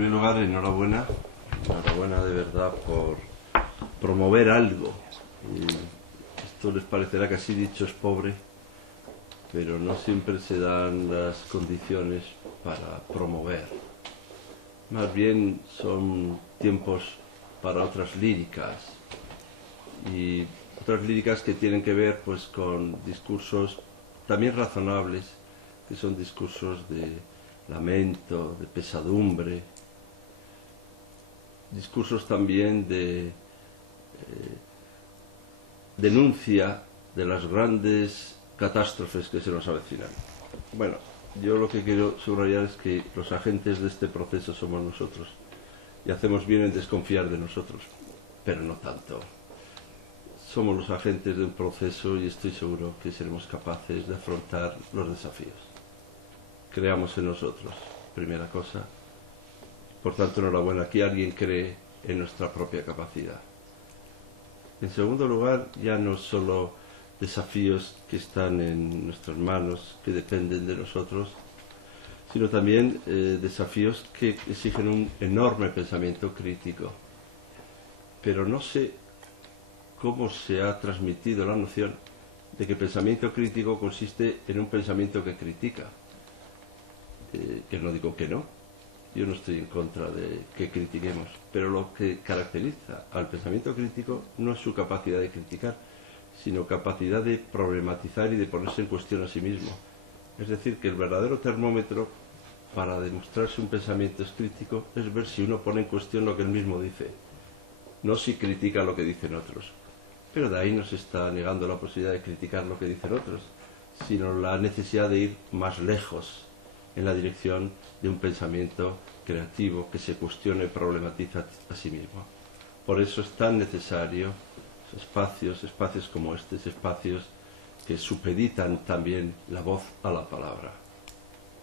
primer lugar, enhorabuena de verdad por promover algo. Esto les parecerá que así dicho es pobre, pero no siempre se dan las condiciones para promover. Más bien son tiempos para otras líricas, y otras líricas que tienen que ver pues con discursos también razonables, que son discursos de lamento, de pesadumbre, discursos también de denuncia de las grandes catástrofes que se nos avecinan. Bueno, yo lo que quiero subrayar es que los agentes de este proceso somos nosotros, y hacemos bien en desconfiar de nosotros, pero no tanto. Somos los agentes de un proceso y estoy seguro que seremos capaces de afrontar los desafíos. Creamos en nosotros, primera cosa. Por tanto, enhorabuena, aquí alguien cree en nuestra propia capacidad. En segundo lugar, ya no solo desafíos que están en nuestras manos, que dependen de nosotros, sino también desafíos que exigen un enorme pensamiento crítico. Pero no sé cómo se ha transmitido la noción de que pensamiento crítico consiste en un pensamiento que critica. Que no digo que no, yo no estoy en contra de que critiquemos, pero lo que caracteriza al pensamiento crítico no es su capacidad de criticar, sino capacidad de problematizar y de ponerse en cuestión a sí mismo. Es decir, que el verdadero termómetro para demostrar si un pensamiento es crítico es ver si uno pone en cuestión lo que él mismo dice, no si critica lo que dicen otros. Pero de ahí no se está negando la posibilidad de criticar lo que dicen otros, sino la necesidad de ir más lejos en la dirección de un pensamiento creativo que se cuestione y problematiza a sí mismo. Por eso es tan necesario espacios como estos, espacios que supeditan también la voz a la palabra,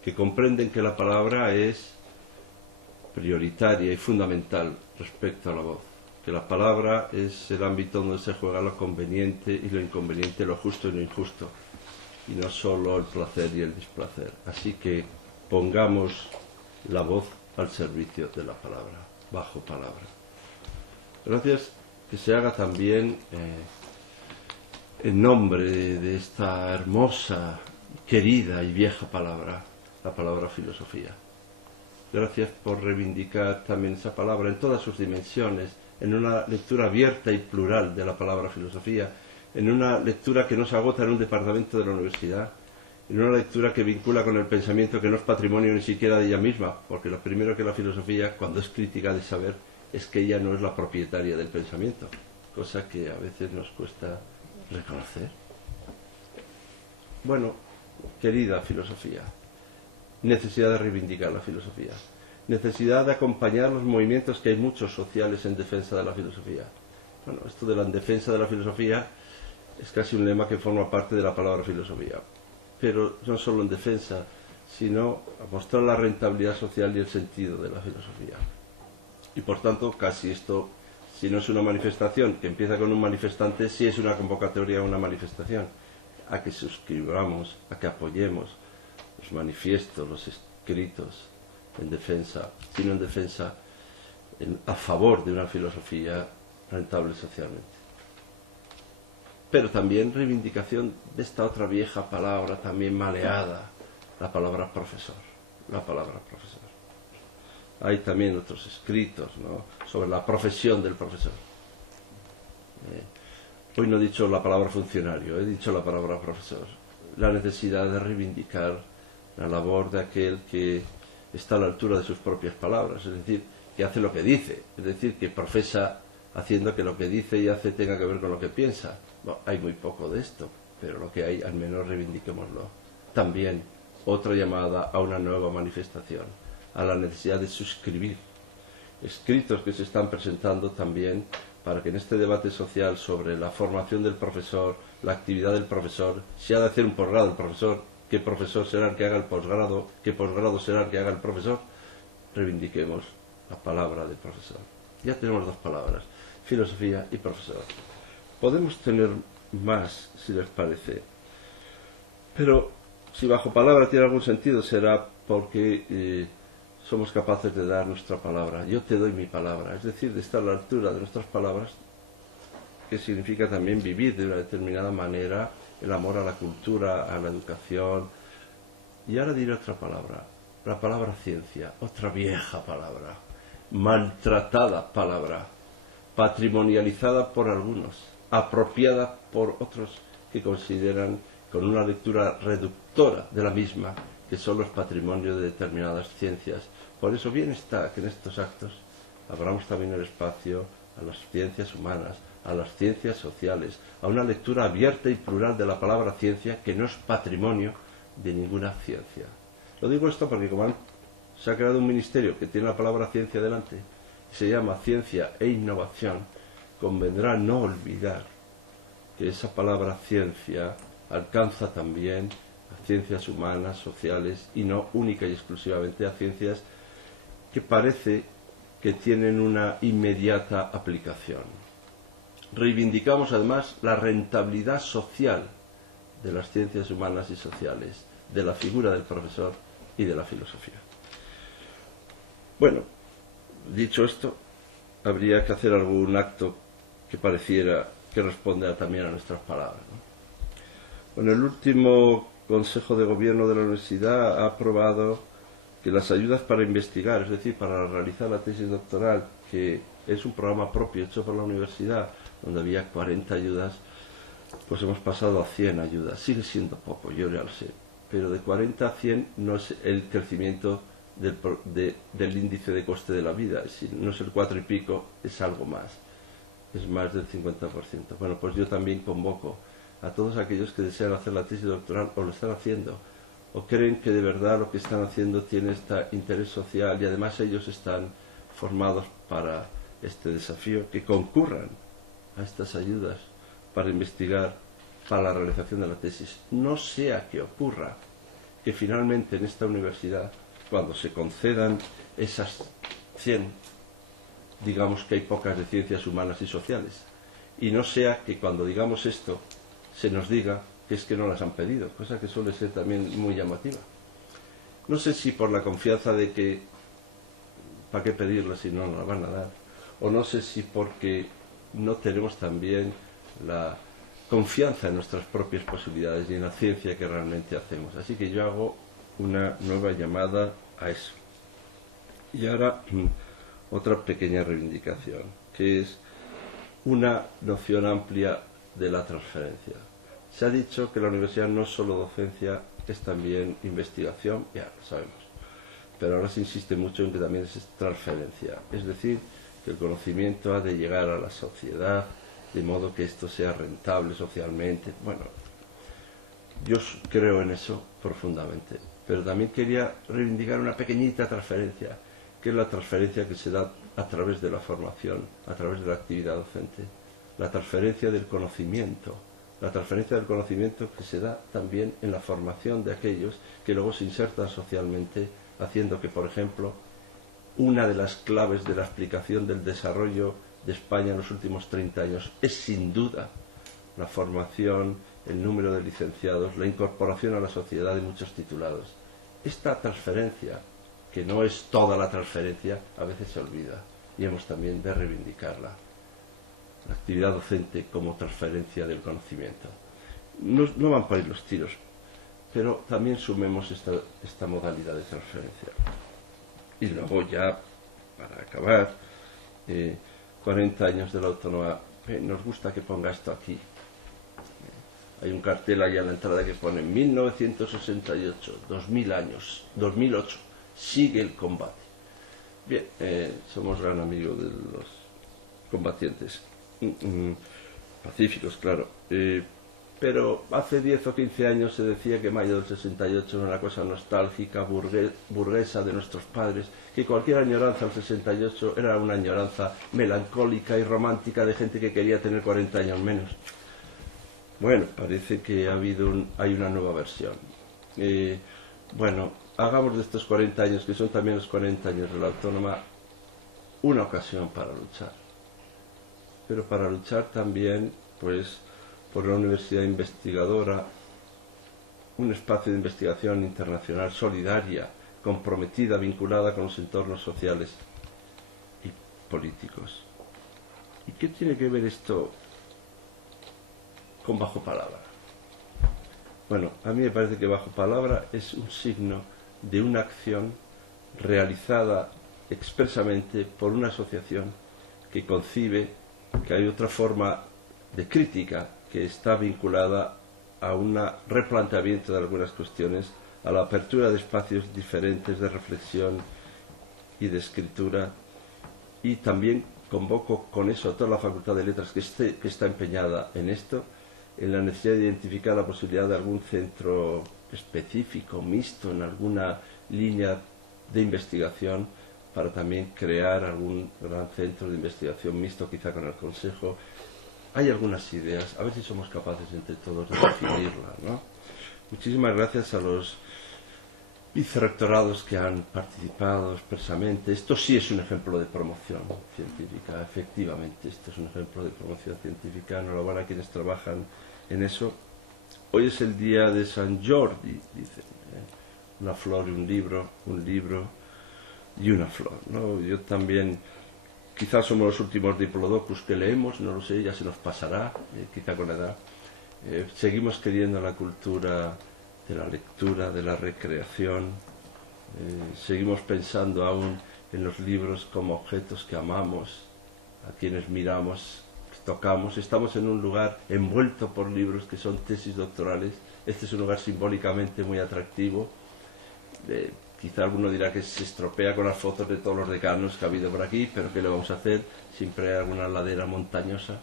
que comprenden que la palabra es prioritaria y fundamental respecto a la voz, que la palabra es el ámbito donde se juega lo conveniente y lo inconveniente, lo justo y lo injusto, y no solo el placer y el displacer. Así que pongamos la voz al servicio de la palabra, bajo palabra. Gracias, que se haga también en nombre de esta hermosa, querida y vieja palabra, la palabra filosofía. Gracias por reivindicar también esa palabra en todas sus dimensiones, en una lectura abierta y plural de la palabra filosofía, en una lectura que no se agota en un departamento de la universidad, en una lectura que vincula con el pensamiento que no es patrimonio ni siquiera de ella misma, porque lo primero que la filosofía, cuando es crítica de saber, es que ella no es la propietaria del pensamiento, cosa que a veces nos cuesta reconocer. Bueno, querida filosofía, necesidad de reivindicar la filosofía, necesidad de acompañar los movimientos, que hay muchos sociales en defensa de la filosofía. Bueno, esto de la defensa de la filosofía es casi un lema que forma parte de la palabra filosofía, pero no solo en defensa, sino a mostrar la rentabilidad social y el sentido de la filosofía. Y por tanto, casi esto, si no es una manifestación que empieza con un manifestante, sí es una convocatoria a una manifestación, a que suscribamos, a que apoyemos los manifiestos, los escritos en defensa, sino en defensa, a favor de una filosofía rentable socialmente. Pero también reivindicación de esta otra vieja palabra también maleada, la palabra profesor, la palabra profesor. Hay también otros escritos, ¿no?, sobre la profesión del profesor. Hoy no he dicho la palabra funcionario, he dicho la palabra profesor. La necesidad de reivindicar la labor de aquel que está a la altura de sus propias palabras, es decir, que hace lo que dice, es decir, que profesa haciendo que lo que dice y hace tenga que ver con lo que piensa. Bueno, hay muy poco de esto, pero lo que hay, al menos reivindiquémoslo. También otra llamada a una nueva manifestación, a la necesidad de suscribir escritos que se están presentando también para que en este debate social sobre la formación del profesor, la actividad del profesor, si ha de hacer un posgrado el profesor, qué profesor será el que haga el posgrado, qué posgrado será el que haga el profesor, reivindiquemos la palabra de profesor. Ya tenemos dos palabras, filosofía y profesor. Podemos tener más, si les parece, pero si bajo palabra tiene algún sentido será porque somos capaces de dar nuestra palabra. Yo te doy mi palabra, es decir, de estar a la altura de nuestras palabras, que significa también vivir de una determinada manera el amor a la cultura, a la educación. Y ahora diré otra palabra, la palabra ciencia, otra vieja palabra, maltratada palabra, patrimonializada por algunos, apropiada por otros que consideran con una lectura reductora de la misma que solo es patrimonio de determinadas ciencias. Por eso bien está que en estos actos abramos también el espacio a las ciencias humanas, a las ciencias sociales, a una lectura abierta y plural de la palabra ciencia que no es patrimonio de ninguna ciencia. Lo digo esto porque como se ha creado un ministerio que tiene la palabra ciencia delante, y se llama Ciencia e Innovación, convendrá no olvidar que esa palabra ciencia alcanza también a ciencias humanas, sociales, y no única y exclusivamente a ciencias que parece que tienen una inmediata aplicación. Reivindicamos además la rentabilidad social de las ciencias humanas y sociales, de la figura del profesor y de la filosofía. Bueno, dicho esto, habría que hacer algún acto que pareciera que responda también a nuestras palabras, ¿no? Bueno, el último Consejo de Gobierno de la Universidad ha aprobado que las ayudas para investigar, es decir, para realizar la tesis doctoral, que es un programa propio hecho por la universidad, donde había 40 ayudas, pues hemos pasado a 100 ayudas. Sigue siendo poco, yo ya lo sé, pero de 40 a 100 no es el crecimiento del índice de coste de la vida, no es el 4 y pico, es algo más, es más del 50%. Bueno, pues yo también convoco a todos aquellos que desean hacer la tesis doctoral o lo están haciendo, o creen que de verdad lo que están haciendo tiene este interés social y además ellos están formados para este desafío, que concurran a estas ayudas para investigar, para la realización de la tesis. No sea que ocurra que finalmente en esta universidad, cuando se concedan esas 100, digamos que hay pocas de ciencias humanas y sociales, y no sea que cuando digamos esto se nos diga que es que no las han pedido, cosa que suele ser también muy llamativa. No sé si por la confianza de que ¿para qué pedirlas si no nos las van a dar? O no sé si porque no tenemos también la confianza en nuestras propias posibilidades y en la ciencia que realmente hacemos. Así que yo hago una nueva llamada a eso. Y ahora otra pequeña reivindicación, que es una noción amplia de la transferencia. Se ha dicho que la universidad no es solo docencia, es también investigación, ya lo sabemos, pero ahora se insiste mucho en que también es transferencia, es decir, que el conocimiento ha de llegar a la sociedad de modo que esto sea rentable socialmente. Bueno, yo creo en eso profundamente, pero también quería reivindicar una pequeñita transferencia, que es la transferencia que se da a través de la formación, a través de la actividad docente, la transferencia del conocimiento, que se da también en la formación de aquellos que luego se insertan socialmente, haciendo que, por ejemplo, una de las claves de la explicación del desarrollo de España en los últimos 30 años es sin duda la formación, el número de licenciados, la incorporación a la sociedad de muchos titulados. Esta transferencia, que no es toda la transferencia, a veces se olvida y hemos también de reivindicarla. La actividad docente como transferencia del conocimiento. No van por ahí los tiros, pero también sumemos esta modalidad de transferencia. Y luego ya, para acabar, 40 años de la Autónoma, nos gusta que ponga esto aquí. Hay un cartel ahí a la entrada que pone 1968, 2000 años, 2008, sigue el combate. Bien, somos gran amigos de los combatientes. Pacíficos, claro, pero hace 10 o 15 años se decía que mayo del 68 era una cosa nostálgica, burguesa de nuestros padres, que cualquier añoranza al 68 era una añoranza melancólica y romántica de gente que quería tener 40 años menos. Bueno, parece que hay una nueva versión. Bueno, hagamos de estos 40 años, que son también los 40 años de la Autónoma, una ocasión para luchar. Pero para luchar también, pues, por una universidad investigadora, un espacio de investigación internacional solidaria comprometida, vinculada con los entornos sociales y políticos. ¿Y qué tiene que ver esto con bajo palabra? Bueno, a mí me parece que bajo palabra es un signo de una acción realizada expresamente por una asociación que concibe que hay otra forma de crítica que está vinculada a un replanteamiento de algunas cuestiones, a la apertura de espacios diferentes de reflexión y de escritura, y también convoco con eso a toda la Facultad de Letras que está empeñada en esto, en la necesidad de identificar la posibilidad de algún centro específico, mixto, en alguna línea de investigación, para también crear algún gran centro de investigación mixto, quizá con el Consejo. Hay algunas ideas, a ver si somos capaces entre todos de definirlas, ¿no? Muchísimas gracias a los vicerrectorados que han participado expresamente. Esto sí es un ejemplo de promoción científica, efectivamente, esto es un ejemplo de promoción científica. Enhorabuena a quienes trabajan en eso. Hoy es el día de San Jordi, dicen, una flor y un libro y una flor, ¿no? Yo también, quizás somos los últimos diplodocus que leemos, no lo sé, ya se nos pasará, quizá con la edad. Seguimos queriendo la cultura de la lectura, de la recreación, seguimos pensando aún en los libros como objetos que amamos, a quienes miramos, tocamos. Estamos en un lugar envuelto por libros que son tesis doctorales. Este es un lugar simbólicamente muy atractivo. Quizá alguno dirá que se estropea con las fotos de todos los decanos que ha habido por aquí, pero ¿qué le vamos a hacer? Siempre hay alguna ladera montañosa.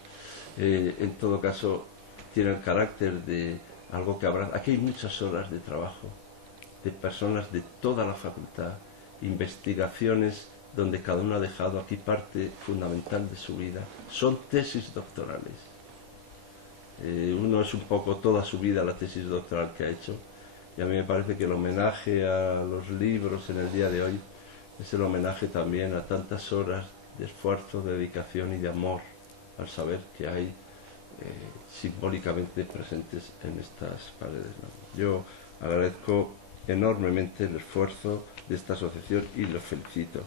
En todo caso, tiene el carácter de algo que habrá. Aquí hay muchas horas de trabajo de personas de toda la facultad, investigaciones donde cada uno ha dejado aquí parte fundamental de su vida. Son tesis doctorales. Uno es un poco toda su vida la tesis doctoral que ha hecho. Y a mí me parece que el homenaje a los libros en el día de hoy es el homenaje también a tantas horas de esfuerzo, de dedicación y de amor al saber que hay simbólicamente presentes en estas paredes, ¿no? Yo agradezco enormemente el esfuerzo de esta asociación y los felicito.